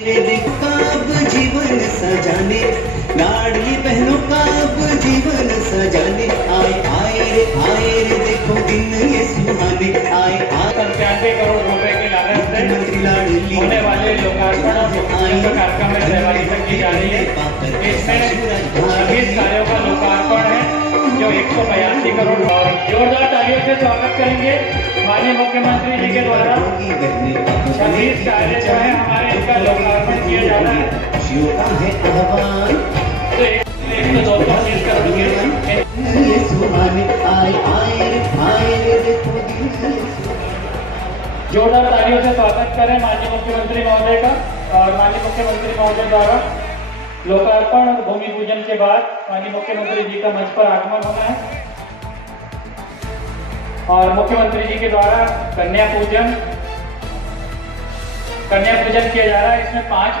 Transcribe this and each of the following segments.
अब जीवन सजाने, लाडली बहनों का अब जीवन सजाने, आए रे देखो दिन ये सुहाने, आए 95 करोड़ रुपए की लागत से होने वाले लोकार्पण और कार्यक्रम में सहभागिता की जा रही है। इसमें 26 कार्यों का लोकार्पण है जो 182 करोड़। और जोरदार तालियों से स्वागत करेंगे माननीय मुख्यमंत्री जी के द्वारा 26 कार्य जो है हमारे इनका लोकार्पण किया जा रहा है। तो 132 करोड़ के जोरदार तालियों से स्वागत करें माननीय मुख्यमंत्री महोदय का। और माननीय मुख्यमंत्री महोदय द्वारा लोकार्पण और भूमि पूजन के बाद माननीय मुख्यमंत्री जी का मंच पर आगमन होना है और मुख्यमंत्री जी के द्वारा कन्या पूजन किया जा रहा है। इसमें 5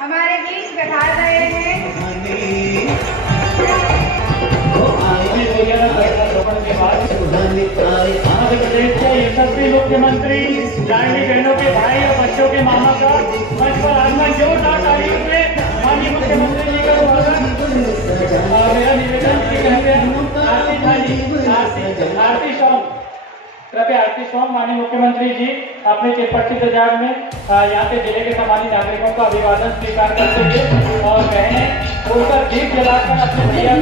हमारे बीच बैठा रहे हैं। मध्य प्रदेश के यशस्वी मुख्यमंत्री लाडली बहनों के भाई और बच्चों के मामा का मंच पर आगमन जोरदार तालियों से माननीय मुख्यमंत्री जी का स्वागत। मेरा निवेदन की कहते हैं आरती सॉन्ग, कृपया आरती सॉन्ग। माननीय मुख्यमंत्री जी अपने चिरपट्टी सजाग में यहाँ के जिले के सामान्य नागरिकों का अभिवादन स्वीकार करते हुए और बहनें उनकर दीप जलाकर अपने दिया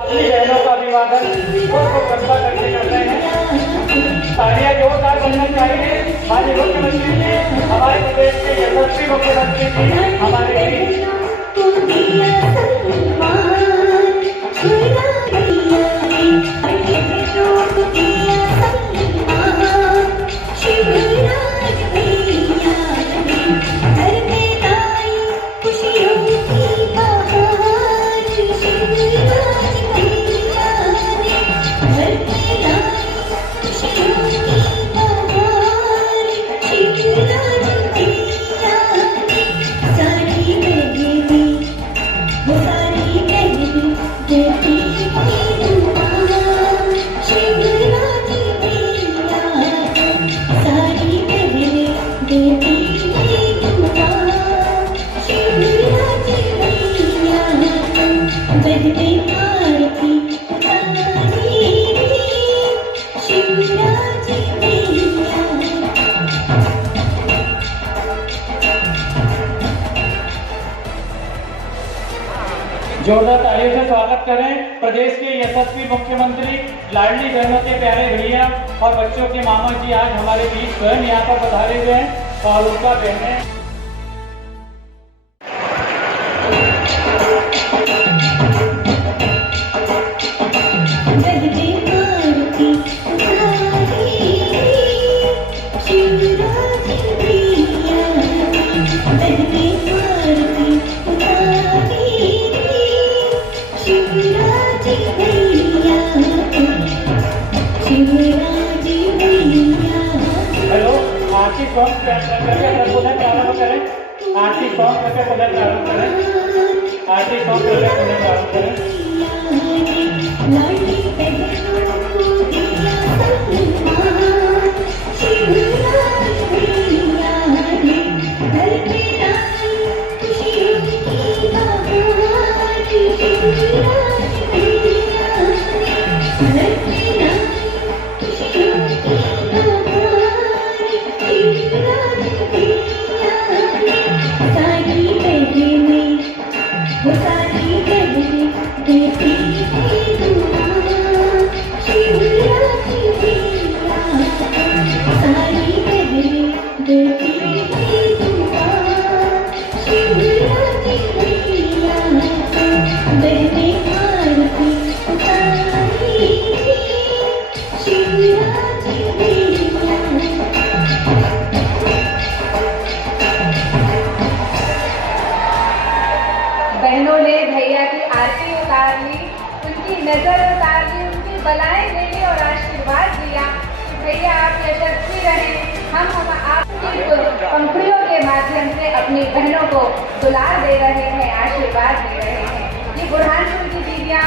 बहनों का अभिवादन करते हैं। तालियां जोरदार बनना चाहिए। माननीय मुख्यमंत्री जी हमारे प्रदेश के यशस्वी मुख्यमंत्री जी हमारे जोरदार तालियों से स्वागत करें प्रदेश के यशस्वी मुख्यमंत्री लाडली बहनों के प्यारे भैया और बच्चों के मामा जी आज हमारे बीच स्वयं यहाँ पर पधारे हुए हैं और उनका बहनें आरती सॉन्ग प्रारंभ करें। आरती सॉन्ग करके प्रारंभ करें। आरती सॉन्ग करके प्रारंभ करें। बहनों ने भैया की आरती उतार ली, उनकी नजर उतार ली, उनकी बलाएं ले ली और आशीर्वाद दिया। भैया आप यशस्वी रहें। हम आपकी पंखुड़ियों के माध्यम से अपनी बहनों को दुलार दे रहे हैं, आशीर्वाद दे रहे हैं। ये बुरहानपुर की दीदियाँ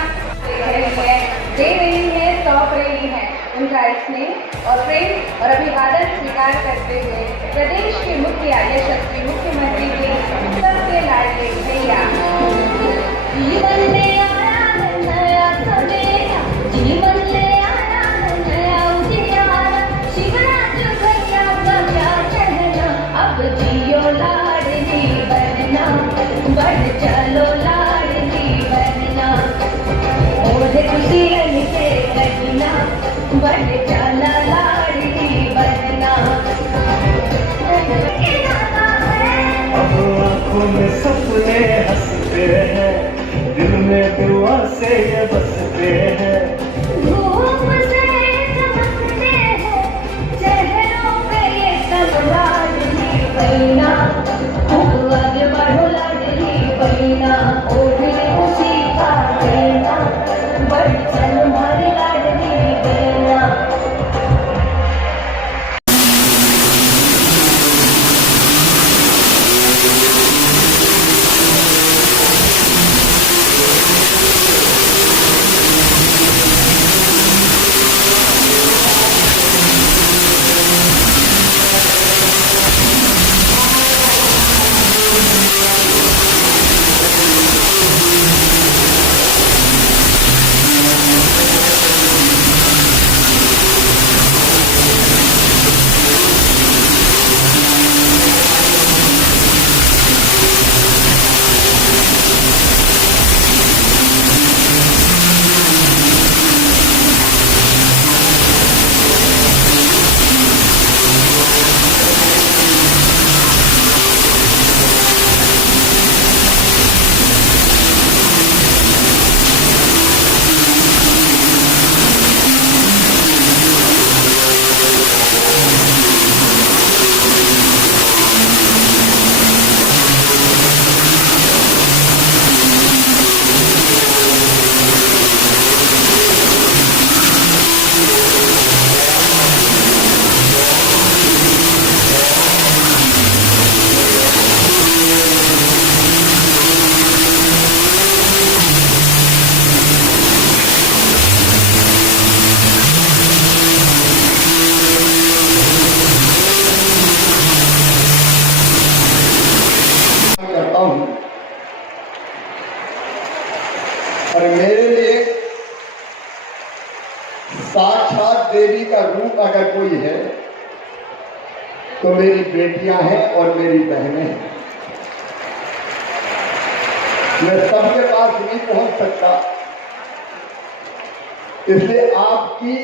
दे रही हैं, सौंप रही हैं उनका स्नेह और प्रेम और अभिवादन स्वीकार करते हुए प्रदेश के मुखिया यशस्वी मुख्यमंत्री जी सबके लाडले भैया। जीवन ले आया है नया सवेरा, जीवन ले आया है नया उजियारा, शिवराज भैया का क्या कहना, अब जियो लाडली बनना, बढ़ चलो लाडली बनना, और खुशियन से रहना, बढ़ चला लाडली बनना। अब आँखों में सपने हंसते हैं, दिल में दुआ से ये बसते हैं। धूप से चमकते हैं, चेहरों पे ये सब लाडली बहना, अब आगे बढ़ो लाडली बहना, और खुशी का कहना, बढ़ चल मारे लाडली बहना। करता हूं और मेरे लिए साक्षात देवी का रूप अगर कोई है तो मेरी बेटियां हैं और मेरी बहनें हैं। मैं सबके पास नहीं पहुंच सकता, इसलिए आपकी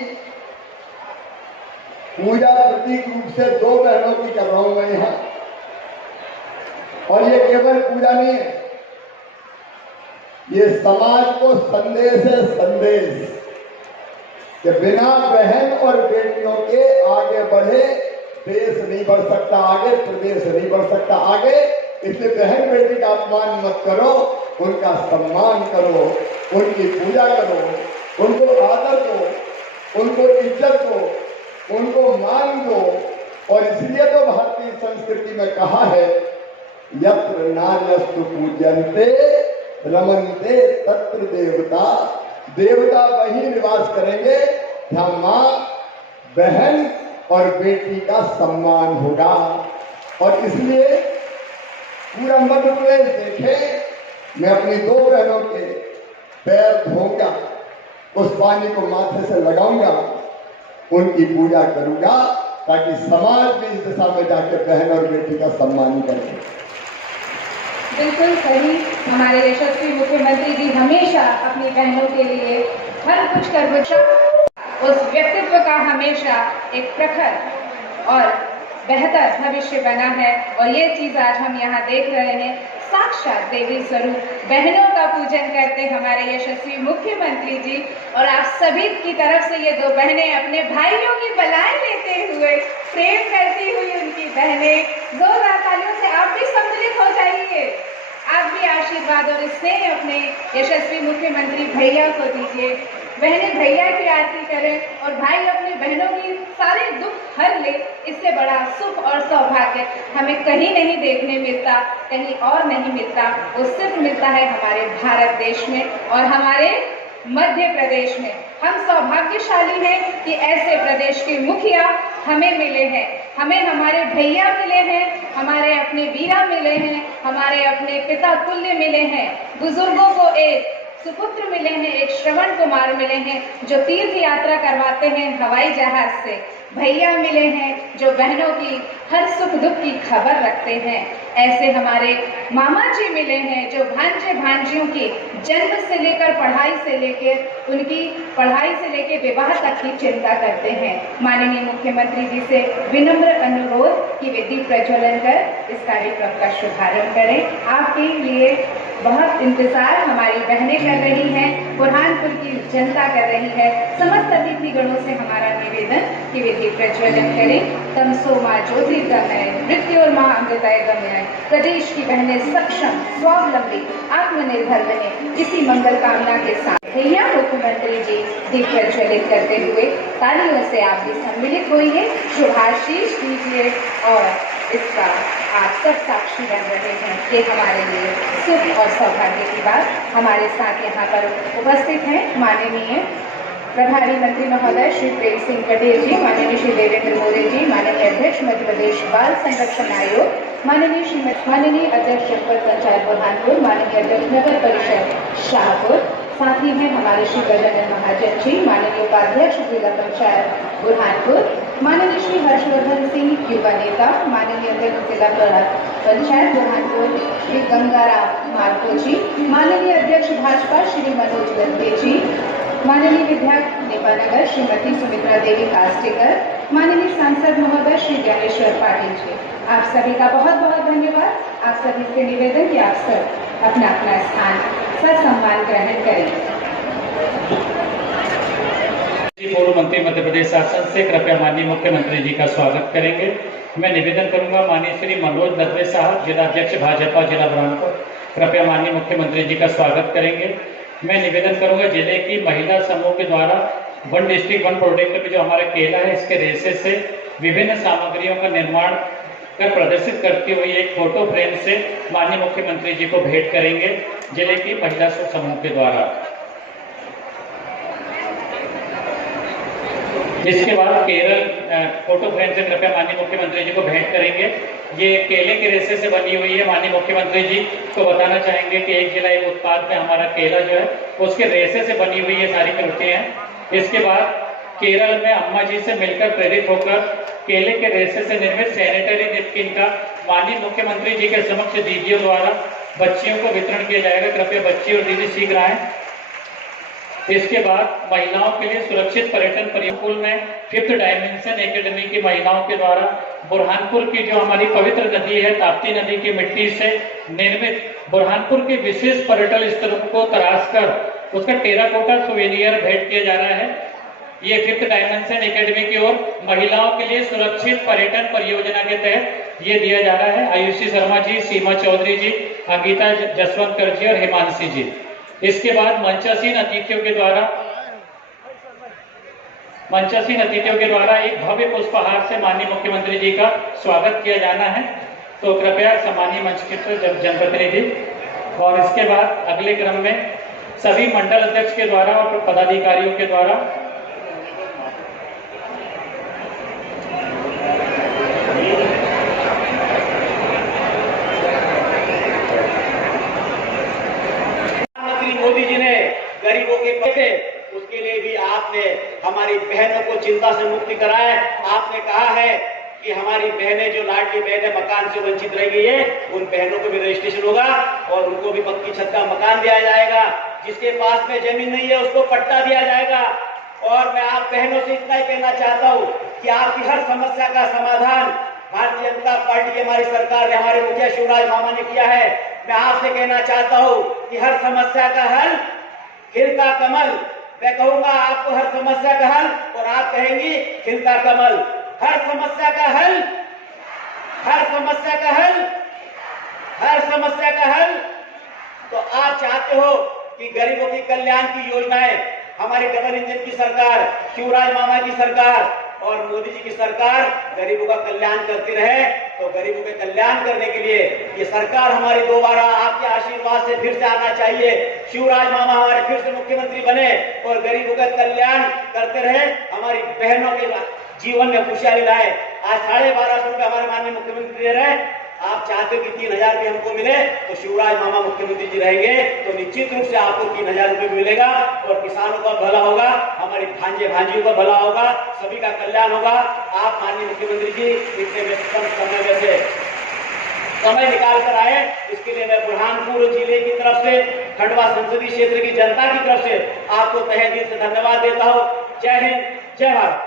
पूजा प्रतीक रूप से 2 बहनों की कर रहा हूं मैं यहां। और ये केवल पूजा नहीं है, ये समाज को संदेश है, संदेश कि बिना बहन और बेटियों के आगे बढ़े देश नहीं बढ़ सकता आगे, प्रदेश नहीं बढ़ सकता आगे। इसलिए बहन बेटी का अपमान मत करो, उनका सम्मान करो, उनकी पूजा करो, उनको आदर दो, उनको इज्जत दो, उनको मान दो। और इसलिए तो भारतीय संस्कृति में कहा है यत्र नार्यस्तु पूज्यन्ते रमन्ते तत्र देवता। देवता वही निवास करेंगे जहां मां, बहन और बेटी का सम्मान होगा। और इसलिए पूरा मध्य प्रदेश देखे, मैं अपनी 2 बहनों के पैर धोऊंगा, उस पानी को माथे से लगाऊंगा, उनकी पूजा करूंगा, ताकि समाज भी इस दिशा में जाके बहन और बेटी का सम्मान करे। बिल्कुल सही। हमारे यशस्वी मुख्यमंत्री जी हमेशा अपनी बहनों के लिए हर कुछ कर उस व्यक्तित्व का हमेशा एक प्रखर और बेहतर भविष्य बना है। और ये चीज आज हम यहाँ देख रहे हैं, साक्षात देवी स्वरूप बहनों का पूजन करते हमारे यशस्वी मुख्यमंत्री जी। और आप सभी की तरफ से ये 2 बहनें अपने भाइयों की बलाएं लेते हुए, प्रेम करती हुई उनकी बहनें, जोरदार तालियों से आप भी सम्मिलित हो जाइए। आप भी आशीर्वाद और स्नेह अपने यशस्वी मुख्यमंत्री भैया को दीजिए। बहनें भैया की आरती करें और भाई अपनी बहनों की सारे दुख हर ले, इससे बड़ा सुख और सौभाग्य हमें कहीं नहीं देखने मिलता, कहीं और नहीं मिलता। वो सिर्फ मिलता है हमारे भारत देश में और हमारे मध्य प्रदेश में। हम सौभाग्यशाली हैं कि ऐसे प्रदेश के मुखिया हमें मिले हैं, हमें हमारे भैया मिले हैं, हमारे अपने वीरा मिले हैं, हमारे अपने पिता तुल्य मिले हैं, बुजुर्गों को एक सुपुत्र मिले हैं, एक श्रवण कुमार मिले हैं जो तीर्थ यात्रा करवाते हैं हवाई जहाज से, भैया मिले हैं जो बहनों की हर सुख दुख की खबर रखते हैं। ऐसे हमारे मामा जी मिले हैं जो भांजे भांजियों की जन्म से लेकर पढ़ाई से लेकर उनकी पढ़ाई से लेकर विवाह तक की चिंता करते हैं। माननीय मुख्यमंत्री जी से विनम्र अनुरोध कि वे दीप प्रज्वलन कर इस कार्यक्रम का शुभारंभ करें। आपके लिए बहुत इंतजार हमारी बहनें कर रही हैं, बुरहानपुर की जनता कर रही है। समस्त अतिथिगणों से हमारा निवेदन कि वे दीप प्रज्वलन करें। तमसो माँ ज्योतिर्गमय, मृत्योर्मा अमृतमय। प्रदेश की बहनें सक्षम, स्वावलंबी, आत्मनिर्भर बने, इसी मंगल कामना के साथ भैया मुख्यमंत्री जी दीप प्रज्वलित करते हुए तालियों से आप भी सम्मिलित होइए, शुभाशीष दीजिए और इसका आप सब साक्षी बन रहे हैं। ये हमारे लिए सुख और सौभाग्य की बात। हमारे साथ यहाँ पर उपस्थित हैं माननीय प्रभारी मंत्री महोदय श्री प्रेम सिंह पटेल जी, माननीय श्री देवेंद्र मोदी जी, माननीय अध्यक्ष मध्य प्रदेश बाल संरक्षण आयोग, माननीय अध्यक्ष जनपद पंचायत बुरहानपुर, माननीय अध्यक्ष नगर परिषद शाहपुर, साथ ही हैं हमारे श्री गजानन महाजन जी, माननीय उपाध्यक्ष जिला पंचायत बुरहानपुर, माननीय श्री हर्षवर्धन सिंह युवा नेता, माननीय अध्यक्ष जिला पंचायत बुरहानपुर श्री गंगाराम मार्को जी, माननीय अध्यक्ष भाजपा श्री मनोज दत्ते जी, माननीय विधायक नेपानगर श्रीमती सुमित्रा देवी कास्टेकर, माननीय सांसद महोदय श्री ज्ञानेश्वर पाटिल जी, आप सभी का बहुत बहुत धन्यवाद। आप सभी से निवेदन कि आप सब अपना अपना स्थान ससम्मान ग्रहण करें। पूर्व मंत्री मध्य प्रदेश शासन से कृपया माननीय मुख्यमंत्री जी का स्वागत करेंगे। मैं निवेदन करूंगा माननीय श्री मनोज दत्ते साहब, जिलाध्यक्ष भाजपा जिला बुरहानपुर, कृपया माननीय मुख्यमंत्री जी का स्वागत करेंगे। मैं निवेदन करूंगा जिले की महिला समूह के द्वारा वन डिस्ट्रिक्ट वन प्रोडक्ट में जो हमारा केला है, इसके रेशे से विभिन्न सामग्रियों का निर्माण कर प्रदर्शित करती हुई एक फोटो फ्रेम से माननीय मुख्यमंत्री जी को भेंट करेंगे जिले की महिला समूह के द्वारा। इसके बाद केरल फोटो फ्रेम से कृपया माननीय मुख्यमंत्री जी को भेंट करेंगे। ये केले के रेशे से बनी हुई है। माननीय मुख्यमंत्री जी को बताना चाहेंगे कि एक जिला एक उत्पाद में हमारा केला जो है उसके रेशे से बनी हुई ये सारी कृतियां हैं। इसके बाद केरल में अम्मा जी से मिलकर प्रेरित होकर केले के रेशे से निर्मित सैनिटरी नैपकिन का माननीय मुख्यमंत्री जी के समक्ष दीदियों द्वारा बच्चियों को वितरण किया जाएगा। कृपया बच्ची और दीदी शीघ्र आए। इसके बाद महिलाओं के लिए सुरक्षित पर्यटन परियोजना में 5th डायमेंशन एकेडमी की महिलाओं के द्वारा बुरहानपुर की जो हमारी पवित्र नदी है ताप्ती नदी की मिट्टी से निर्मित बुरहानपुर के विशेष पर्यटन स्थलों को तराश कर उसका टेराकोटा सुवेनियर भेंट किया जा रहा है। ये 5th डायमेंशन एकेडमी की ओर महिलाओं के लिए सुरक्षित पर्यटन परियोजना के तहत ये दिया जा रहा है। आयुषी शर्मा जी, सीमा चौधरी जी, अंकिता जसवंतकर जी और हिमांशी जी। इसके बाद मंचासीन अतिथियों के द्वारा एक भव्य पुष्पहार से माननीय मुख्यमंत्री जी का स्वागत किया जाना है। तो कृपया सम्मानीय मंच के जनप्रतिनिधि। और इसके बाद अगले क्रम में सभी मंडल अध्यक्ष के द्वारा और पदाधिकारियों के द्वारा मोदी जी ने गरीबों के पैसे उसके लिए भी आपने हमारी बहनों को चिंता से मुक्ति कराया। आपने कहा है कि हमारी बहनें जो लाडली बहनें मकान से वंचित रह गई है उन बहनों को भी रजिस्ट्रेशन होगा और उनको भी पक्की छत का मकान दिया जाएगा। जिसके पास में जमीन नहीं है उसको पट्टा दिया जाएगा। और मैं आप बहनों से इतना ही कहना चाहता हूँ कि आपकी हर समस्या का समाधान भारतीय जनता पार्टी की हमारी सरकार ने, हमारे मुखिया शिवराज मामा ने किया है। मैं आपसे कहना चाहता हूं कि हर समस्या का हल खिलता कमल। मैं कहूंगा आपको हर समस्या का हल और आप कहेंगी खिलता कमल। हर समस्या का हल, हर समस्या का हल, हर समस्या का हल। तो आप चाहते हो कि गरीबों की कल्याण की योजनाएं हमारे डबल इंजन की सरकार, शिवराज मामा की सरकार और मोदी जी की सरकार गरीबों का कल्याण करती रहे। तो गरीबों के कल्याण करने के लिए ये सरकार हमारी दोबारा आपके आशीर्वाद से फिर से आना चाहिए। शिवराज मामा हमारे फिर से मुख्यमंत्री बने और गरीबों का कल्याण करते रहे, हमारी बहनों के जीवन में खुशहाली लाए। आज 1250 रुपए हमारे माननीय मुख्यमंत्री दे रहे हैं। आप चाहते हो कि 3000 रुपये हमको मिले तो शिवराज मामा मुख्यमंत्री जी रहेंगे तो निश्चित रूप से आपको 3000 रुपये मिलेगा और किसानों का भला होगा, हमारी भांजे भांजियों का भला होगा, सभी का कल्याण होगा। आप माननीय मुख्यमंत्री जी इतने कम समय में से समय निकाल कर आए, इसके लिए मैं बुरहानपुर जिले की तरफ से, खंडवा संसदीय क्षेत्र की जनता की तरफ से आपको तहे दिल से धन्यवाद देता हूँ। जय हिंद, जय भारत।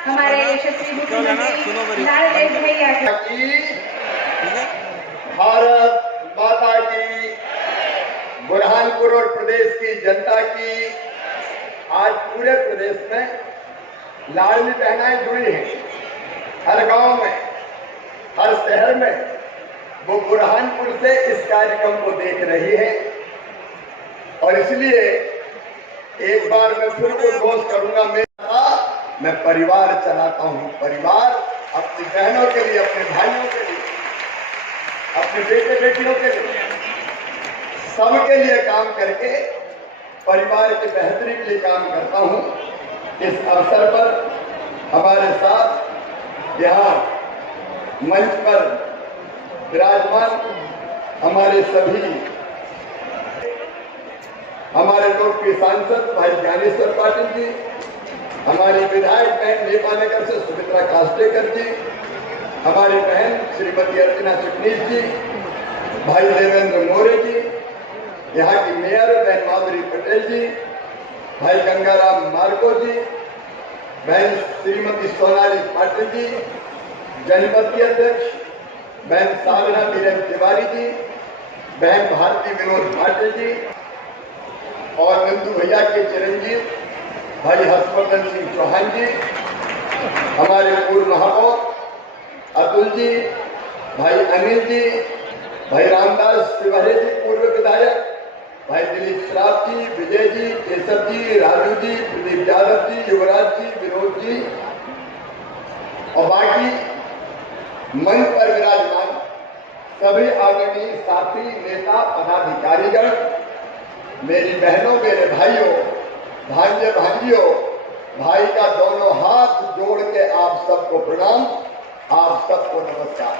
हमारे यशस्वी मुख्यमंत्री लालजी भैया की भारत माता की, बुरहानपुर और प्रदेश की जनता की, आज पूरे प्रदेश में लाडली बहनाएं जुड़ी हैं। हर गांव में, हर शहर में वो बुरहानपुर से इस कार्यक्रम को देख रही है और इसलिए एक बार मैं फिर उद्घोष करूंगा, मैं परिवार चलाता हूं। परिवार अपनी बहनों के लिए, अपने भाइयों के लिए, अपने बेटे बेटियों के लिए, सबके लिए काम करके परिवार की बेहतरी के लिए काम करता हूं। इस अवसर पर हमारे साथ यहाँ मंच पर विराजमान हमारे सभी हमारे लोकप्रिय सांसद भाई ज्ञानेश्वर पाटिल जी, हमारी विधायक बहन नेपानगर से सुमित्रा कास्टेकर जी, हमारी बहन श्रीमती अर्चना चिटनीस जी, भाई देवेंद्र मोरे जी, यहाँ की मेयर बहन माधुरी पटेल जी, भाई गंगाराम मार्को जी, बहन श्रीमती सोनाली पाटिल जी, जनपद की अध्यक्ष बहन साधना बीरेन तिवारी जी, बहन भारती विनोद पाटिल जी और नंदू भैया के चिरंजीव भाई हर्षवर्धन सिंह चौहान जी, हमारे पूर्व महापौर अतुल जी, भाई अनिल जी, भाई रामदास तिवारी जी पूर्व विधायक, भाई दिलीप श्राफ जी, विजय जी, केशव जी, राजू जी, प्रदीप यादव जी, युवराज जी, विनोद जी और बाकी मंच पर विराजमान सभी आदरणीय साथी, नेता, पदाधिकारीगण, मेरी बहनों, मेरे भाइयों, भांजे भांजियों, भाई का दोनों हाथ जोड़ के आप सबको प्रणाम, आप सबको नमस्कार।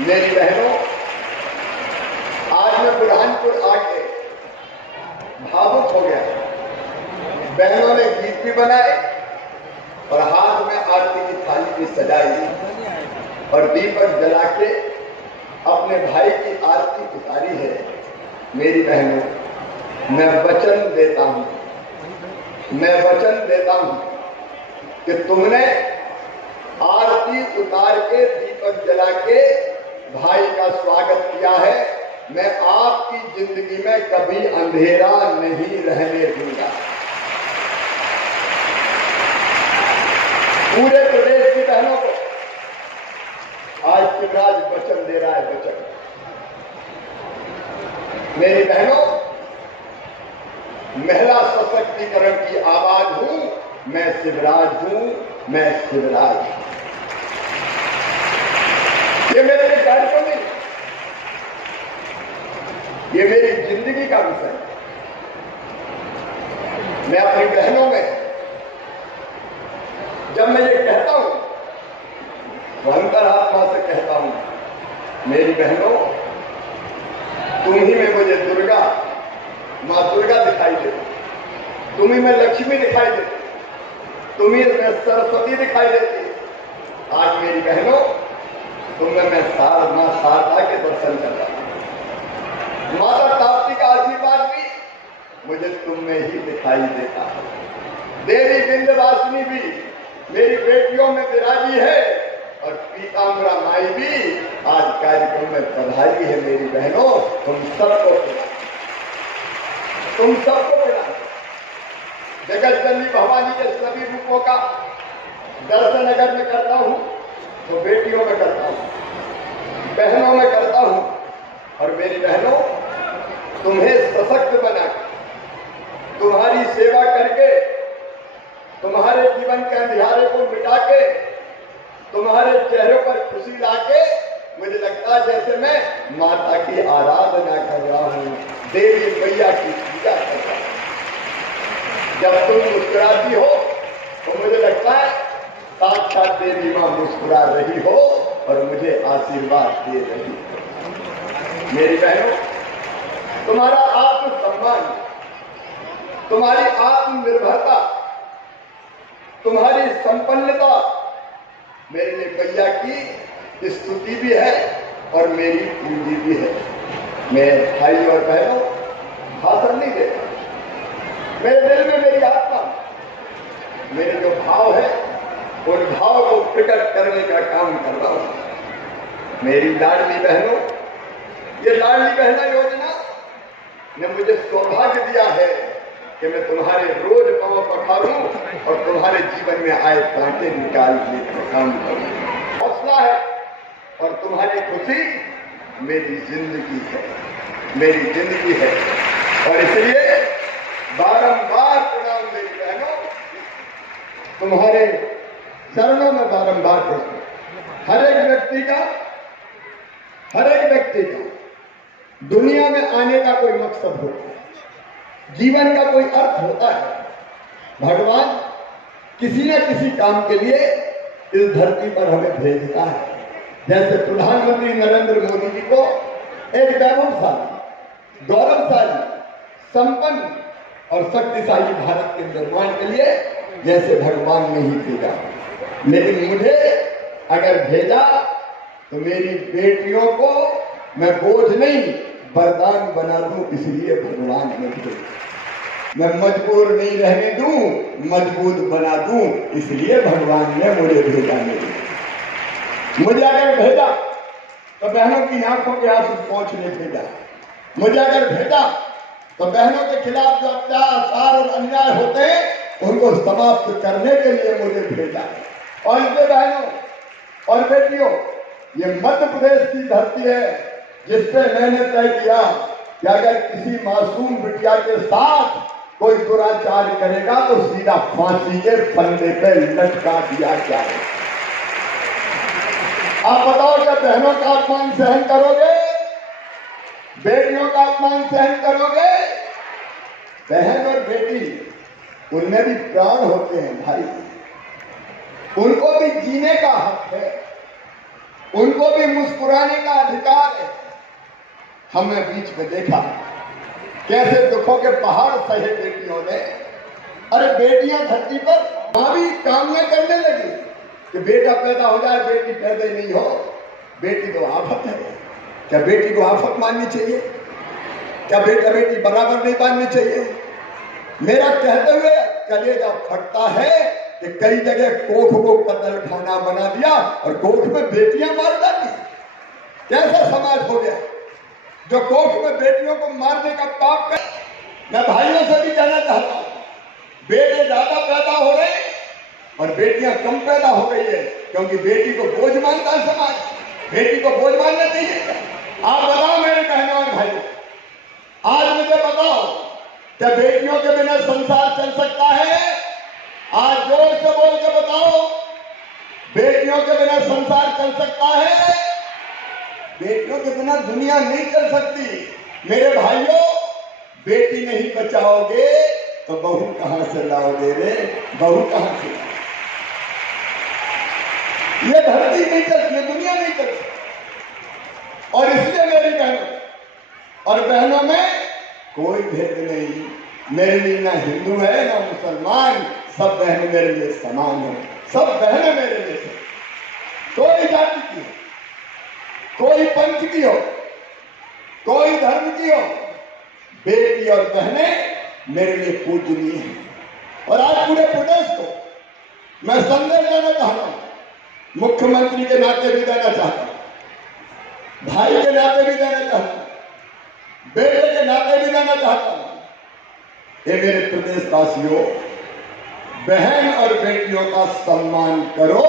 मेरी बहनों, आज मैं बुरहानपुर आके भावुक हो गया। बहनों ने गीत भी बनाए और हाथ में आरती की थाली भी सजाई और दीपक जला के अपने भाई की आरती उतारी है। मेरी बहनों, मैं वचन देता हूं कि तुमने आरती उतार के दीपक जला के भाई का स्वागत किया है। मैं आपकी जिंदगी में कभी अंधेरा नहीं रहने दूंगा। पूरे प्रदेश की बहनों को आज शिवराज वचन दे रहा है। वचन, मेरी बहनों, महिला सशक्तिकरण की आवाज हूं, मैं शिवराज हूं, मैं शिवराज। ये मेरे लिए कार्यक्रम नहीं, ये मेरी जिंदगी का विषय है। मैं अपनी बहनों में जब मैं ये कहता हूं तो अंतरात्मा से कहता हूं, मेरी बहनों, तुम ही में मुझे दुर्गा, मां दुर्गा दिखाई देती, तुम ही में लक्ष्मी दिखाई देती, तुम ही में सरस्वती दिखाई देती। आज मेरी बहनों, तुम में मैं मां शारदा के दर्शन कर रहा हूं। माता ताप्ती का आशीर्वाद भी मुझे तुम में ही दिखाई देता है। देवी विंध्यवासिनी भी मेरी बेटियों में विराजी है और पीताम्बरा माई भी आज कार्यक्रम में पधारी है। मेरी बहनों, तुम सबको प्रणाम। जगत जननी भवानी के सभी रूपों का दर्शन अगर मैं करता हूं तो बेटियों में करता हूं, बहनों में करता हूं। और मेरी बहनों, तुम्हें सशक्त बना, तुम्हारी सेवा करके तुम्हारे जीवन के अंधियारे को मिटा के, तुम्हारे चेहरों पर खुशी लाके मुझे लगता है जैसे मैं माता की आराधना कर रहा हूँ, देवी मैया की पूजा कर रहा हूँ। जब तुम मुस्कुराती हो तो मुझे लगता है साक्षात देवी माँ मुस्कुरा रही हो और मुझे आशीर्वाद दे रही हो। मेरी बहनों, तुम्हारा आत्मसम्मान, तुम्हारी आत्मनिर्भरता, तुम्हारी संपन्नता मेरे लिए मैया की स्तुति भी है और मेरी पूंजी भी है। मैं भाई और बहनों भाषण नहीं देता, मेरे दिल में मेरी आत्मा, मेरे जो भाव है उन भाव को प्रकट करने का काम कर रहा हूं। मेरी लाडली बहनों, ये लाडली बहना योजना ने मुझे सौभाग्य दिया है कि मैं तुम्हारे रोज पांव पखारूं और तुम्हारे जीवन में आए कांटे निकालने का काम करूं। हौसला है और तुम्हारी खुशी मेरी जिंदगी है, मेरी जिंदगी है। और इसलिए बारंबार प्रणाम मेरी बहनों, तुम्हारे चरणों में बारंबार प्रणाम। हर एक व्यक्ति का दुनिया में आने का कोई मकसद होता है, जीवन का कोई अर्थ होता है। भगवान किसी न किसी काम के लिए इस धरती पर हमें भेजता है। जैसे प्रधानमंत्री नरेंद्र मोदी जी को एक वैभवशाली, गौरवशाली, संपन्न और शक्तिशाली भारत के निर्माण के लिए जैसे भगवान ने ही भेजा, लेकिन मुझे अगर भेजा तो मेरी बेटियों को मैं बोझ नहीं वरदान बना दूं, इसलिए भगवान ने भेजा। मैं मजबूर नहीं रहने दूं, मजबूत बना दूं, इसलिए भगवान ने मुझे भेजा नहीं। मुझे अगर भेजा तो बहनों की आंखों के आंसू पोंछने भेजा। मुझे अगर भेजा तो बहनों के खिलाफ जो अत्याचार और अन्याय होते हैं उनको समाप्त करने के लिए मुझे भेजा। और इसलिए बहनों और बेटियों, ये मध्य प्रदेश की धरती है जिस पे मैंने तय किया कि अगर किसी मासूम बिटिया के साथ कोई दुराचार करेगा तो सीधा फांसी के फंदे पे लटका दिया जाए। आप बताओ, क्या बहनों का अपमान सहन करोगे? बेटियों का अपमान सहन करोगे? बहन और बेटी उनमें भी प्राण होते हैं भाई, उनको भी जीने का हक है, उनको भी मुस्कुराने का अधिकार है। हमने बीच में देखा कैसे दुखों के पहाड़ सहे बेटियों ने। अरे बेटियां धरती पर मां भी काम में करने लगी कि बेटा पैदा हो जाए, बेटी पैदा ही नहीं हो। बेटी तो आफत है, क्या बेटी को आफत माननी चाहिए? क्या बेटा बेटी बराबर नहीं माननी चाहिए? मेरा कहते हुए कलेजा फटता है कि कई जगह कोख को कत्ल खाना बना दिया और कोख में बेटियां मार डाली। कैसा समाज हो गया जो कोख में बेटियों को मारने का पाप कर। मैं भाइयों से भी कहना चाहता हूं, बेटे ज्यादा पैदा हो रहे और बेटियां कम पैदा हो गई है, क्योंकि बेटी को बोझ मानता है समाज। बेटी को बोझ मानना चाहिए। आप बताओ मेरे बहनों और भाइयों, आज मुझे बताओ, क्या बेटियों के बिना संसार चल सकता है? आज जोर से बोल के बताओ, बेटियों के बिना संसार चल सकता है? बेटियों के बिना दुनिया नहीं चल सकती। मेरे भाइयों, बेटी नहीं बचाओगे तो बहू कहां से लाओगे रे? बहू कहां से? ये धरती नहीं चलती, ये दुनिया नहीं चलती। और इसलिए मेरी बहनों और बहनों में कोई भेद नहीं। मेरे लिए ना हिंदू है ना मुसलमान, सब बहनें मेरे लिए समान है। सब बहनें मेरे लिए, कोई जाति की हो, कोई पंथ की हो, कोई धर्म की हो, बेटी और बहनें मेरे लिए पूजनीय है। और आज पूरे प्रदेश को मैं संदेश देना चाहता हूं, मुख्यमंत्री के नाते भी देना चाहता हूं, भाई के नाते भी देना चाहता हूं, बेटे के नाते भी देना चाहता हूं। ये मेरे प्रदेशवासियों, बहन और बेटियों का सम्मान करो,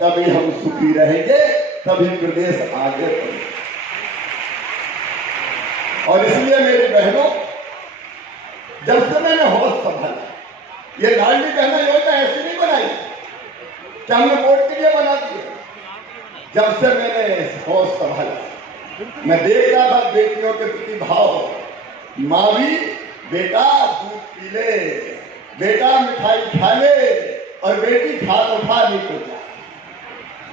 तभी हम सुखी रहेंगे, तभी प्रदेश आगे बढ़ेगा। और इसलिए मेरी बहनों, जब से मैंने होश संभाला, ये लाडली बहना योजना ऐसी नहीं बनाई कि हमने वोट के लिए बना दी। जब से मैंने होश संभाला मैं देख रहा था बेटियों के प्रति भाव। माँ भी बेटा दूध पी ले, बेटा मिठाई खा ले और बेटी खा तो खा नहीं तो जा।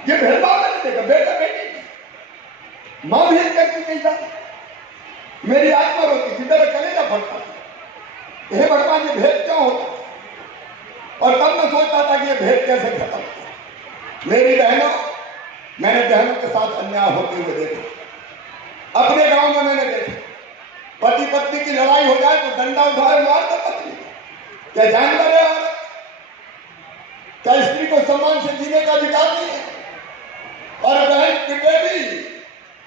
ये भेदभाव मैंने देखा बेटा बेटी। माँ भी करती नहीं था। मेरी आत्मा रोती थी, मेरा कलेजा फटता था। हे भगवान ये भेद क्यों होता? और तब मैं सोचता था कि ये भेद कैसे खत्म। मेरी बहनों, मैंने बहनों के साथ अन्याय होते हुए देखा। अपने गांव में मैंने देखा पति पत्नी की लड़ाई हो जाए तो डंडा उठाए मार दो पत्नी। क्या जानवर है औरत? क्या स्त्री को सम्मान से जीने का अधिकार नहीं है? और बहन पिटे भी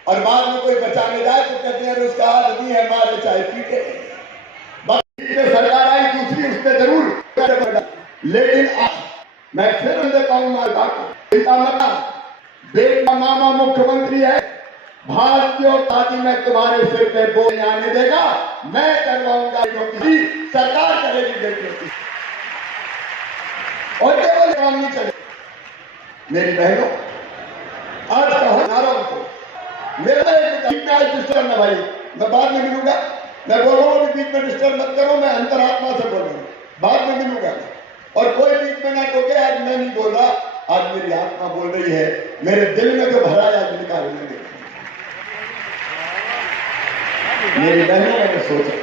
और बाद में कोई बचाने जाए तो कहते हैं उसका आदमी है, मारे चाहे पीटे। सरकार आई दूसरी, उसने जरूर, लेकिन मैं फिर देता हूं चिंता मत, बेटा मामा मुख्यमंत्री है, भारतीयों ताकि मैं तुम्हारे सिर पे बोझ आने देगा, मैं करवाऊंगा क्योंकि सरकार करेगी बेटियों की और केवल काम नहीं चले। मेरी बहनों, आज कहा को मेरा एक डिस्टर्ब न भाई, मैं बाद में मिलूंगा। मैं बोल रहा हूँ बीच में डिस्टर्ब मत करो, मैं अंतरात्मा से बोल रहा हूँ, बाद में मिलूंगा। और कोई बीच में ना टोके, आज मैं नहीं बोल रहा, आज मेरी आत्मा बोल रही है। मेरे दिल में जो भरा है आज निकाल लेंगे। मेरी बहनों, मैंने सोचा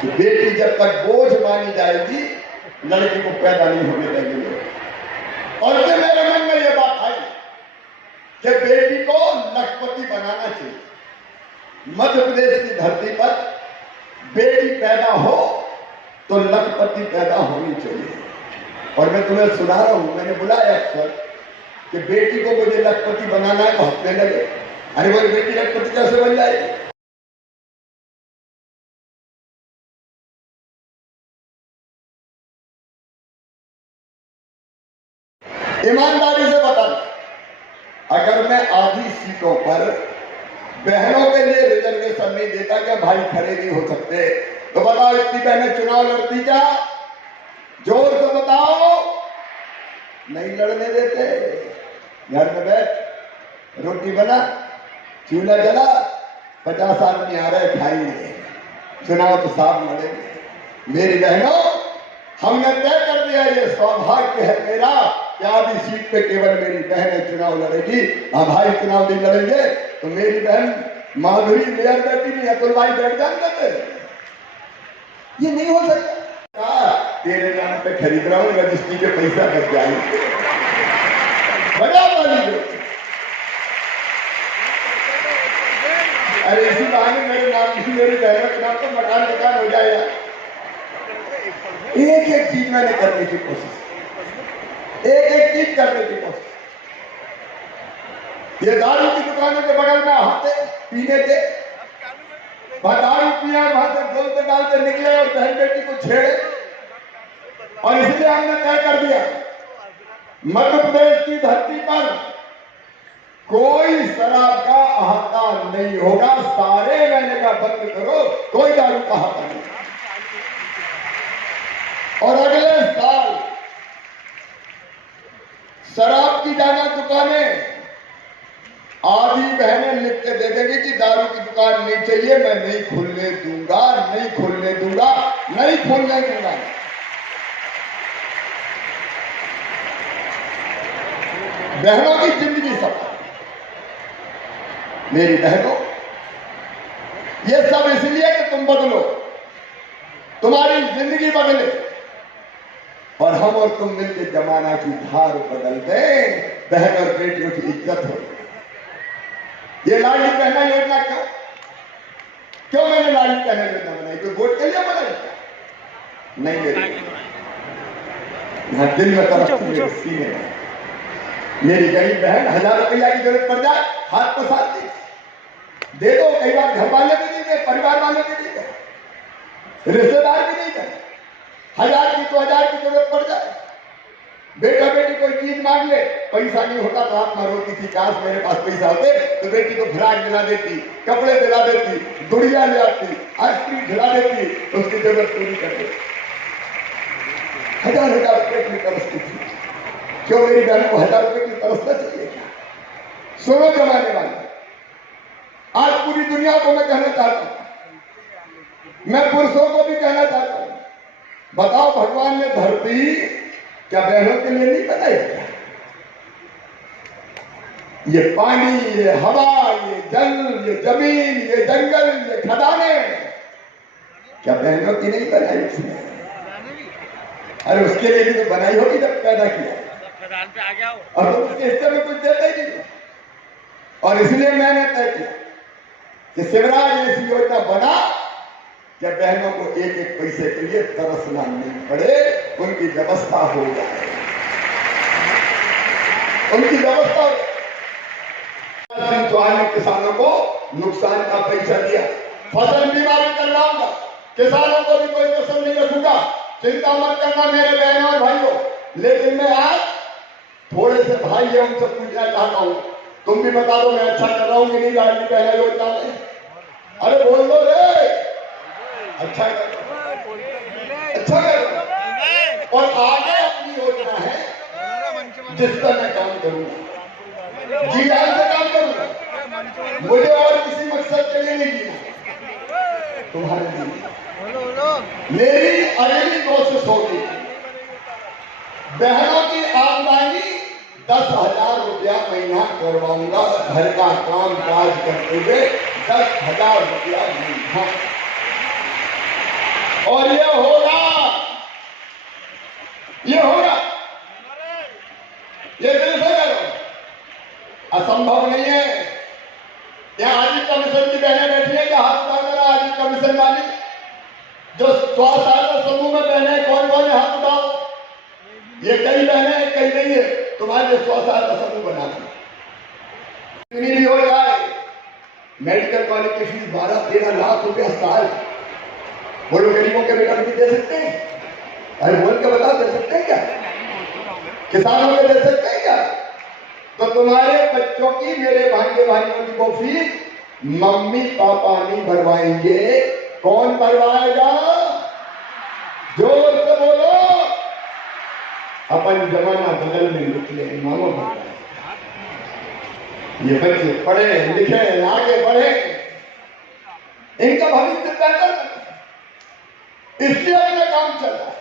कि बेटी जब तक बोझ मानी जाएगी लड़की को पैदा नहीं होने देंगे। और फिर मेरे मन में यह बात आई कि बेटी को लखपति बनाना चाहिए। मध्य प्रदेश की धरती पर बेटी पैदा हो तो लखपति पैदा होनी चाहिए। और मैं तुम्हें सुना रहा हूं, मैंने बुलाया अक्सर कि बेटी को मुझे लखपति बनाना है तो हंसने लगे। अरे वो बेटी लखपति कैसे बन जाएगी? ईमानदारी से बता, अगर मैं आधी सीटों पर बहनों के लिए रिजर्वेशन नहीं देता, क्या भाई खड़े नहीं हो सकते? तो बताओ, इतनी बहनें चुनाव लड़ती क्या? जोर से बताओ। नहीं लड़ने देते। घर में बैठ, रोटी बना, चूल्हा जला, 50 आदमी आ रहे खाएंगे, चुनाव तो साफ लड़ेंगे। मेरी बहनों, हमने तय कर दिया, ये सौभाग्य है मेरा कि आधी सीट पे केवल मेरी बहन चुनाव लड़ेगी। हाँ भाई चुनाव नहीं लड़ेंगे तो मेरी बहन माधुरी मेयर बैठी नहीं है तो भाई बैठ जाएंगे। ये नहीं हो सकता। तेरे नाम पे खरीद रहा हूं, रजिस्ट्री के पैसा बच जाएंगे। बजा वाली अरे इसी बहाने मेरे नाम की मेरी बहनों के नाम पर मकान हो जाएगा। एक एक चीज मैंने करने की कोशिश, एक एक चीज करने की कोशिश। ये दारू की दुकानों के बगल में आते पीने के, दारू पिया, वहां से बोलते डालते निकले और बहन बेटी को छेड़े। और इसलिए हमने तय कर दिया, मध्य प्रदेश की धरती पर कोई शराब का अहाता नहीं होगा। सारे मैंने कहा बंद करो, कोई दारू का अहाता नहीं। और अगले साल शराब की जाना दुकानें आधी बहनें लिख के दे देंगी कि दारू की दुकान नहीं चाहिए, मैं नहीं खुलने दूंगा, नहीं खुलने दूंगा, नहीं खुलने दूंगा। बहनों की जिंदगी सफल। मेरी बहनों, ये सब इसलिए कि तुम बदलो, तुम्हारी जिंदगी बदले और हम और तुम मिलकर जमाना की धार बदल दें, बहन और बेटियों की इज्जत हो। ये लाडली बहना योजना क्यों मैंने लाडली बहना योजना बनाई? कोई वोट के लिए बनाई क्या? नहीं मेरी यहां दिल में तरफ मेरे सीने में। मेरी गरीब बहन 1000 रुपया की जरूरत पड़ जाए हाथ को साथ दे दो। कई बार घर वाले भी नहीं दे, परिवार वाले भी नहीं दे, रिश्तेदार भी नहीं दे। 1000 की तो 1000 की जरूरत पड़ जाए, बेटा बेटी कोई चीज मांग ले, पैसा नहीं होता तो आत्मा रोती थी, काश मेरे पास पैसा होते तो बेटी को फ्राक दिला देती, कपड़े दिला देती, गुड़िया ले आती, आइसक्रीम खिला देती, उसकी जरूरत पूरी कर देती। 1000 रुपए की तरसती थी। क्यों मेरी बहन को 1000 रुपए की तरसना चाहिए क्या? सुनो जमाने वाले, आज पूरी दुनिया को मैं कहना चाहता हूं, मैं पुरुषों को भी कहना चाहता हूं, बताओ भगवान ने धरती क्या बहनों के लिए नहीं बनाई क्या? ये पानी, ये हवा, ये जल, ये जमीन, ये जंगल, ये खदाने क्या बहनों की नहीं बनाई उसने? अरे उसके लिए भी तो बनाई होगी जब पैदा किया, और तो उसके हिस्से में कुछ देता ही नहीं। और इसलिए मैंने तय किया कि शिवराज ऐसी योजना बना कि बहनों को एक एक पैसे के लिए तरसना नहीं पड़े, उनकी व्यवस्था हो जाए, उनकी व्यवस्था। चौहान ने किसानों को नुकसान का पैसा दिया, फसल बीमा भी करवाऊंगा, किसानों को भी कोई कसर नहीं रखूंगा, चिंता मत करना मेरे बहनों और भाइयों। लेकिन मैं आज थोड़े से भाई है उनसे पूछना चाहता हूं, तुम भी बता दो मैं अच्छा कर रहा हूं कि नहीं लाडली बहना योजना में? अरे बोल दो रे, अच्छा कर और आगे अपनी योजना है जिस पर मैं काम करूंगा, जी जान से काम करूंगा, मुझे और किसी मकसद के लिए नहीं जीना, तुम्हारे लिए। मेरी अगली कोशिश होगी बहनों की आमदनी 10,000 रुपया महीना करवाऊंगा, घर का काम काज करते हुए 10,000 रुपया महीना। और ये होगा, ये होगा, ये दिल से करो, असंभव नहीं है। यहाँ आजीव कमीशन की बहनें बैठी है, क्या हाथ उठाओ जरा आजीव कमीशन वाली, जो स्वसहायता समूह में बहनें कौन कौन है, हाथ उठाओ। ये कई बहनें हैं, कई नहीं है, तुम्हारे स्वसहायता समूह बना भी हो जाए। मेडिकल कॉलेज की फीस 12-13 लाख रुपया साल, वो लोग गरीबों के बेटा भी दे सकते हैं? अरे बोल के बताओ, दे सकते हैं क्या? किसानों के दे सकते हैं क्या? तो तुम्हारे बच्चों की, मेरे भाई भाइयों की वो फीस मम्मी पापा नहीं भरवाएंगे, कौन भरवाएगा? जोर से बोलो। अपन जमाना बदल में निकले मानो, ये बच्चे पढ़े लिखे आगे बढ़े, इनका भविष्य बेहतर, इसलिए अपना काम चल रहा है।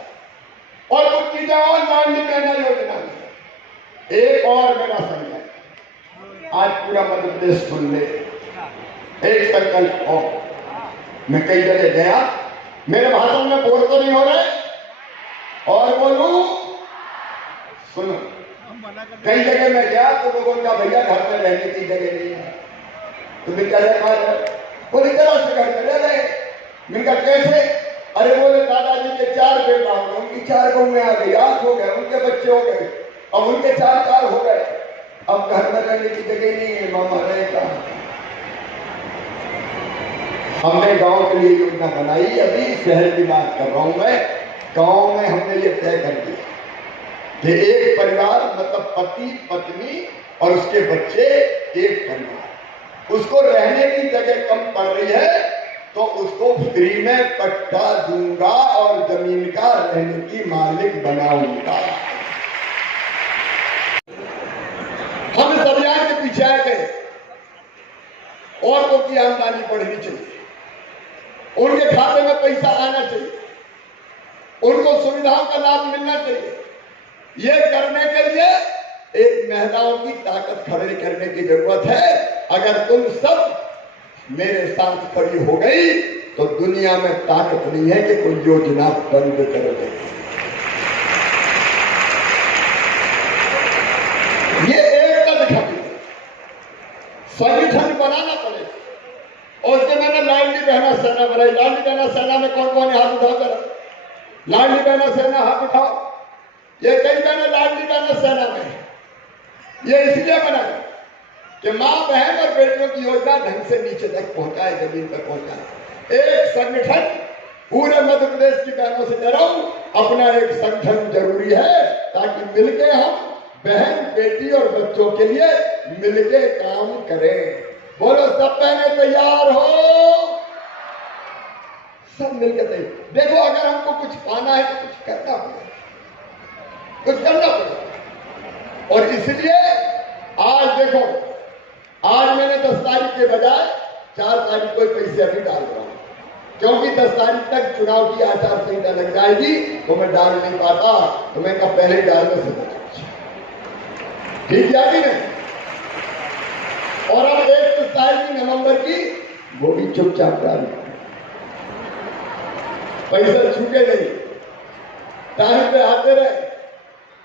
और कुछ चीजें और लाडली बहना योजना में एक और मेरा संकल्प, आज पूरा मध्य प्रदेश सुन ले, एक संकल्प और। मैं कई जगह गया, मेरे भाषण में बोर तो नहीं हो रहे, और बोलूं सुनो, कई जगह मैं गया तो लोगों का भैया घर में रहने की जगह नहीं है, तो बेचारे बोले जरा से घर में रह रहे। मैंने कहा कैसे? अरे बोले दादाजी के 4 बेटा हो गए, उनकी 4 बहुएं आ गई, 8 हो गए, उनके बच्चे हो गए, अब उनके 4 हो गए, अब घर में रहने की जगह नहीं है, मामा रहेगा। हमने गांव के लिए योजना बनाई, अभी शहर की बात कर रहा हूं मैं। गांव में हमने ये तय कर दिया कि एक परिवार, मतलब पति पत्नी और उसके बच्चे, एक परिवार, उसको रहने की जगह कम पड़ रही है तो उसको फ्री में पट्टा दूंगा और जमीन का रहने की मालिक बनाऊंगा। हम इस अभियान के पीछे आ गए, औरतों की आमदनी बढ़नी चाहिए, उनके खाते में पैसा आना चाहिए, उनको सुविधाओं का लाभ मिलना चाहिए। ये करने के लिए एक महिलाओं की ताकत खड़ी करने की जरूरत है। अगर तुम सब मेरे साथ खड़ी हो गई तो दुनिया में ताकत नहीं है कि कोई योजना बंद कर दे। ये एक कदम संगठन बनाना पड़ेगा। और उसके मैंने लाडली बहना सेना बनाई। लाडली बहना सेना में कौन कौन है? हाथ उठाओ जरा। लाडली बहना सेना, हाथ उठाओ। ये कई बहने लाडली बहना सेना में है। ये इसलिए बना कि मां बहन और बेटियों की योजना ढंग से नीचे तक पहुंचाए, जमीन तक पहुंचाए। एक संगठन पूरे मध्य प्रदेश की बहनों से कह रहा हूं, अपना एक संगठन जरूरी है ताकि मिलके हम बहन बेटी और बच्चों के लिए मिलके काम करें। बोलो सब बहनें तैयार हो? सब मिलकर तैयार। देखो अगर हमको कुछ पाना है तो कुछ करना होगा। कुछ करना पड़ेगा। और इसलिए आज देखो, आज मैंने 10 तारीख के बजाय 4 तारीख को पैसे अभी डाल रहा हूं, क्योंकि 10 तारीख तक चुनाव की आचार संहिता लग जाएगी तो मैं डाल नहीं पाता, तो मैं कहा पहले डालने से बचा। ठीक है कि नहीं? और अब 1 तारीख नवंबर की वो भी चुपचाप डाल, पैसा छूटे नहीं, टाइम पे आते रहे,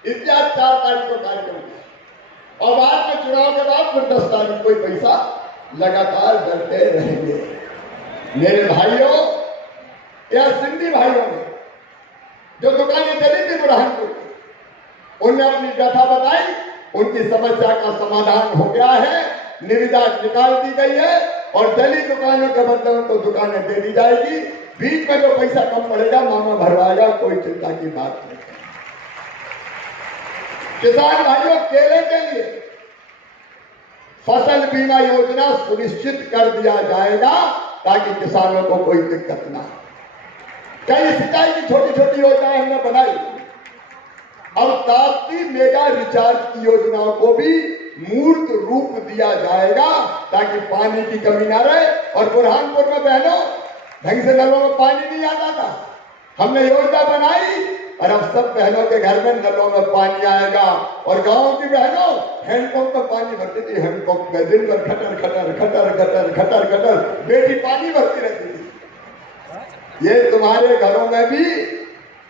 इत्यादि 4 तारीख को कार्यक्रम। और बाद में चुनाव के बाद फिर 10 तारीख को पैसा लगातार डरते रहेंगे। मेरे भाइयों या सिंधी भाइयों ने जो दुकानें चली थी बुरहानपुर, उनने अपनी व्यथा बताई, उनकी समस्या का समाधान हो गया है, निविदा निकाल दी गई है और दली दुकानों के बदले उनको दुकानें दे दी जाएगी। बीच में जो पैसा कम पड़ेगा मामा भरवाएगा, कोई चिंता की बात नहीं। किसान भाइयों, केले के लिए फसल बीमा योजना सुनिश्चित कर दिया जाएगा ताकि किसानों को कोई दिक्कत ना हो। कई सिंचाई की छोटी छोटी योजनाएं हमने बनाई, अब ताप्ती मेगा रिचार्ज की योजनाओं को भी मूर्त रूप दिया जाएगा ताकि पानी की कमी ना रहे। और बुरहानपुर में बहनों, ढंग से नलों में पानी नहीं आता था, हमने योजना बनाई और अब सब बहनों के घर में नलों में पानी आएगा। और गांव की बहनों हैंडपंप में पानी भरती थी, हैंडपंप में दिन भर खटर खटर खटर खटर खटर खटर बेटी पानी भरती रहती थी। ये तुम्हारे घरों में भी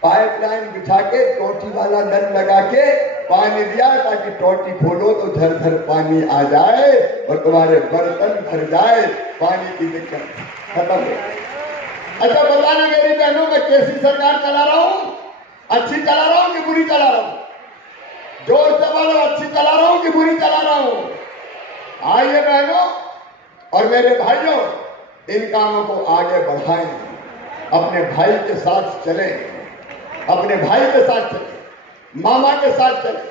पाइपलाइन बिछा के टोटी वाला नल लगा के पानी दिया ताकि टोटी खोलो तो झरझर पानी आ जाए और तुम्हारे बर्तन भर जाए, पानी की दिक्कत खत्म हो। अच्छा बताना मेरी बहनों, मैं कैसी सरकार चला रहा हूं? अच्छी चला रहा हूं कि बुरी चला रहा हूं? जोर से बोलो, अच्छी चला रहा हूं कि बुरी चला रहा हूं? आइए बहनों और मेरे भाइयों, इन कामों को आगे बढ़ाएं, अपने भाई के साथ चलें, अपने भाई के साथ चलें, मामा के साथ चलें,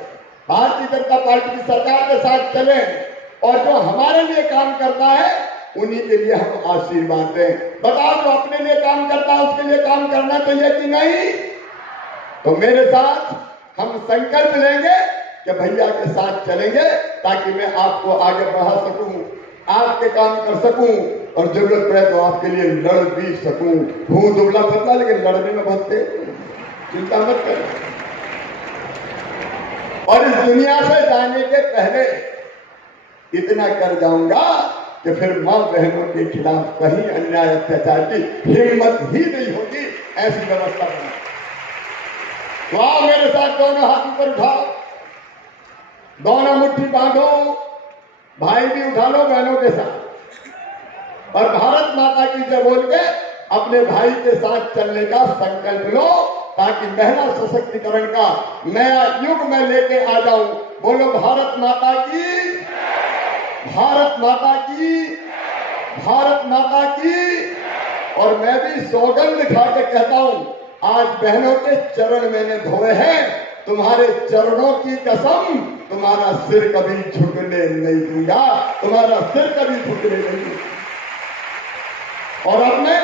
भारतीय जनता पार्टी की सरकार के साथ चलें और जो हमारे लिए काम करता है उन्हीं के लिए हम आशीर्वाद दें। बताओ, जो अपने लिए काम करता है उसके लिए काम करना चाहिए कि नहीं? तो मेरे साथ हम संकल्प लेंगे कि भैया के साथ चलेंगे ताकि मैं आपको आगे बढ़ा सकूं, आपके काम कर सकूं और जरूरत पड़े तो आपके लिए लड़ भी सकूं। हूं दुबला पतला लेकिन लड़ने में बहुत तेज, चिंता मत करें। और इस दुनिया से जाने के पहले इतना कर जाऊंगा कि फिर मां बहनों के खिलाफ कहीं अन्याय अत्याचार की हिम्मत ही नहीं होगी, ऐसी व्यवस्था बना। तो आओ मेरे साथ, दोनों हाथ ऊपर उठाओ, दोनों मुट्ठी बांधो, भाई भी उठा लो बहनों के साथ और भारत माता की जय बोल के अपने भाई के साथ चलने का संकल्प लो ताकि महिला सशक्तिकरण का नया युग मैं लेके आ जाऊं। बोलो भारत माता की, भारत माता की, भारत माता की। और मैं भी सौगंध खा के कहता हूं, आज बहनों के चरण मैंने धोए हैं, तुम्हारे चरणों की कसम, तुम्हारा सिर कभी झुकने नहीं दूंगा, तुम्हारा सिर कभी झुकने नहीं दूंगा। और अब मैं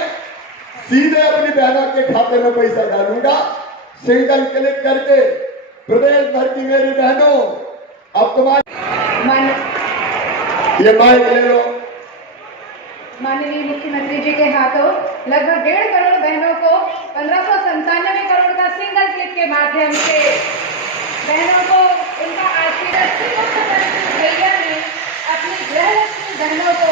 सीधे अपनी बहनों के खाते में पैसा डालूंगा, सिंगल क्लिक करके। प्रदेश भर की मेरी बहनों, अब तुम्हारी ये माइक ले लो। माननीय मुख्यमंत्री जी के हाथों लगभग 1.5 करोड़ बहनों को 1597 करोड़ का सिंगल क्लिक के माध्यम से बहनों को उनका आशीर्वाद भैया ने अपनी गृहलक्ष्मी बहनों को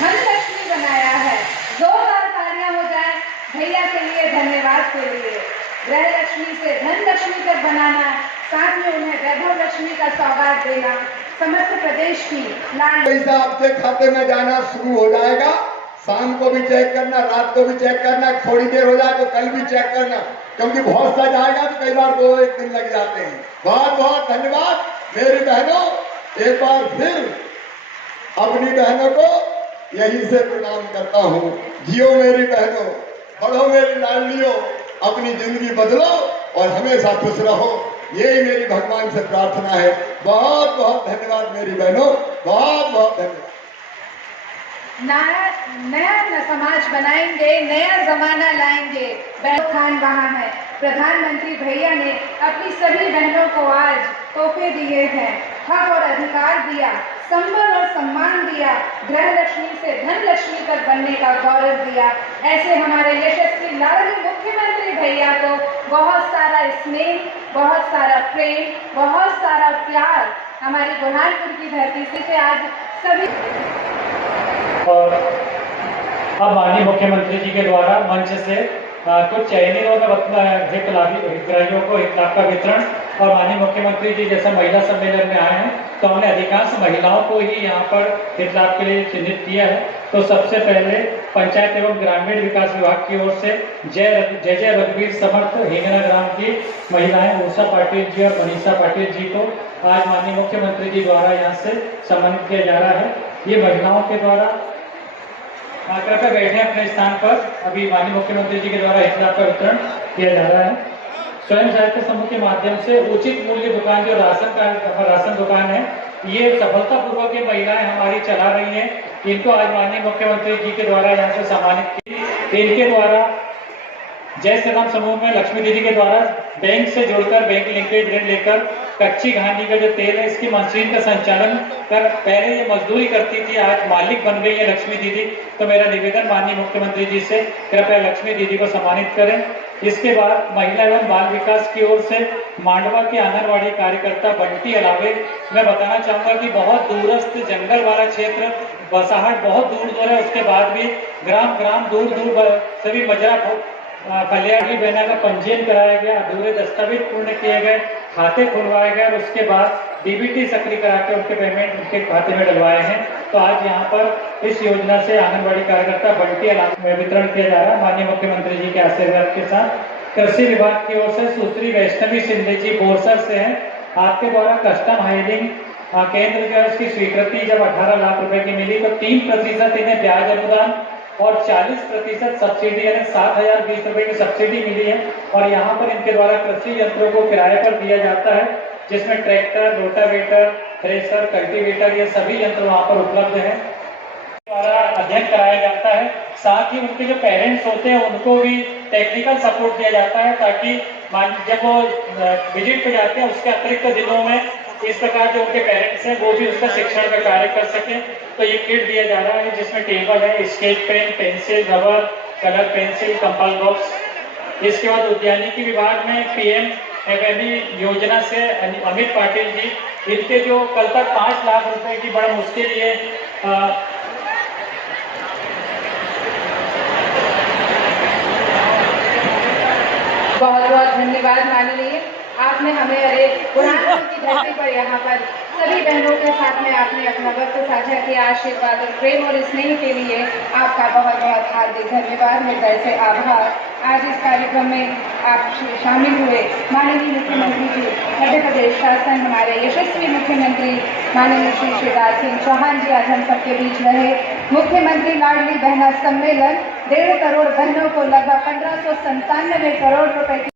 धनलक्ष्मी बनाया है। 2 बार तालियां हो जाए भैया के लिए, धन्यवाद के लिए। गृहलक्ष्मी से धनलक्ष्मी तक बनाना, साथ में उन्हें वैभव लक्ष्मी का सौगात देना, समस्त प्रदेश की लाड। पैसा आपके खाते में जाना शुरू हो जाएगा। शाम को भी चेक करना, रात को भी चेक करना, थोड़ी देर हो जाए तो कल भी चेक करना, क्योंकि बहुत सा जाएगा तो कई बार 2-1 दिन लग जाते हैं। बहुत बहुत धन्यवाद मेरी बहनों, एक बार फिर अपनी बहनों को यहीं से प्रणाम करता हूँ। जियो मेरी बहनों, बढ़ो मेरी लाडलियों, अपनी जिंदगी बदलो और हमेशा खुश रहो, यही मेरी भगवान से प्रार्थना है। बहुत बहुत धन्यवाद मेरी बहनों, बहुत बहुत धन्यवाद। नया समाज बनाएंगे, नया जमाना लाएंगे। बहन खान वहाँ है। प्रधानमंत्री भैया ने अपनी सभी बहनों को आज तोहफे दिए हैं, हक और अधिकार दिया, संबल और सम्मान दिया, गृह लक्ष्मी से धन लक्ष्मी तक बनने का गौरव दिया। ऐसे हमारे यशस्वी लाडली मुख्यमंत्री भैया को बहुत सारा स्नेह, बहुत सारा प्रेम, बहुत सारा प्यार हमारी बुरहानपुर की धरती से आज सभी। और अब माननीय मुख्यमंत्री जी के द्वारा मंच से कुछ चयनित हितग्राहियों को हित लाभ का वितरण, और माननीय मुख्यमंत्री जी जैसा महिला सम्मेलन में आए हैं तो हमने अधिकांश महिलाओं को ही यहाँ पर हित लाभ के लिए चिन्हित किया है। तो सबसे पहले पंचायत एवं ग्रामीण विकास विभाग की ओर से जय रघुवीर समर्थ हिंगना ग्राम की महिलाएं उषा पाटिल जी और मनीषा पाटिल जी को आज माननीय मुख्यमंत्री जी द्वारा यहाँ से सम्मानित किया जा रहा है। ये महिलाओं के द्वारा कृपया बैठे अपने स्थान पर। अभी माननीय मुख्यमंत्री जी के द्वारा हित लाभ का वितरण किया जा रहा है। स्वयं सहायता समूह के माध्यम से उचित मूल्य दुकान जो राशन दुकान है, ये सफलतापूर्वक ये महिलाएं हमारी चला रही हैं। इनको आज माननीय मुख्यमंत्री जी के द्वारा यहाँ से सम्मानित की। इनके द्वारा जय श्री राम समूह में लक्ष्मी दीदी के द्वारा बैंक से जुड़कर बैंक लिंकेज ऋण लेकर कच्ची घानी का जो तेल है इसकी मशीन का संचालन कर पहले ये मजदूरी करती थी, आज मालिक बन गई है लक्ष्मी दीदी। तो मेरा निवेदन माननीय मुख्यमंत्री जी से कृपया लक्ष्मी दीदी को सम्मानित करें। इसके बाद महिला एवं बाल विकास की ओर से मांडवा के आंगनवाड़ी कार्यकर्ता बंटी अलावे मैं बताना चाहूंगा कि बहुत दूरस्थ जंगल वाला क्षेत्र बसाहट बहुत दूर है, उसके बाद भी ग्राम दूर सभी मजरा कल्याणी बहना का पंजीयन कराया गया, अधूरे दस्तावेज पूर्ण किए गए, खाते खुलवाए गए और उसके बाद डीबीटी सक्रिय करा के उनके पेमेंट उनके खाते में डलवाए हैं। तो आज यहाँ पर इस योजना से आंगनबाड़ी कार्यकर्ता बंटी अलावा में वितरण किया जा रहा है माननीय मुख्यमंत्री जी के आशीर्वाद के साथ। कृषि विभाग की ओर से सुश्री वैष्णवी सिंधे जी बोरसर से हैं। आपके द्वारा कस्टम हायरिंग केंद्र जो है उसकी स्वीकृति जब 18 लाख रुपए की मिली तो 3% इन्हें ब्याज अनुदान और 40% सब्सिडी यानी 7,020 रुपए की सब्सिडी मिली है। और यहाँ पर इनके द्वारा कृषि यंत्रों को किराए पर दिया जाता है, जिसमें ट्रैक्टर, रोटावेटर, थ्रेशर, कल्टीवेटर ये सभी यंत्र वहाँ पर उपलब्ध हैं। द्वारा अध्ययन कराया जाता है, साथ ही उनके जो पेरेंट्स होते हैं उनको भी टेक्निकल सपोर्ट दिया जाता है ताकि जब वो विजिट पे जाते हैं उसके अतिरिक्त दिनों में इस प्रकार जो उनके पेरेंट्स हैं वो भी उसका शिक्षण का कार्य कर सकें। तो ये किट दिया जा रहा है जिसमें टेबल है, sketch pen, pencil, rubber, colour pencil, compass box. इसके बाद उद्यानिकी विभाग में PM FME योजना से अमित पाटिल जी, इनके जो कल तक 5 लाख रुपए की बड़ा मुश्किल ये बहुत बहुत धन्यवाद माननीय, आपने हमें अरे बुरहानपुर की धरती पर यहाँ पर सभी बहनों के साथ में आपने अपना वक्त साझा किया। आशीर्वाद और प्रेम और स्नेह के लिए आपका बहुत बहुत हार्दिक धन्यवाद, हृदय से आभार। आज इस कार्यक्रम में आप शामिल हुए माननीय मुख्यमंत्री जी, मध्य प्रदेश शासन, हमारे यशस्वी मुख्यमंत्री माननीय श्री शिवराज सिंह चौहान जी आज हम सबके बीच रहे। मुख्यमंत्री लाडली बहना सम्मेलन 1.5 करोड़ बहनों को लगभग 1597 करोड़ रुपए की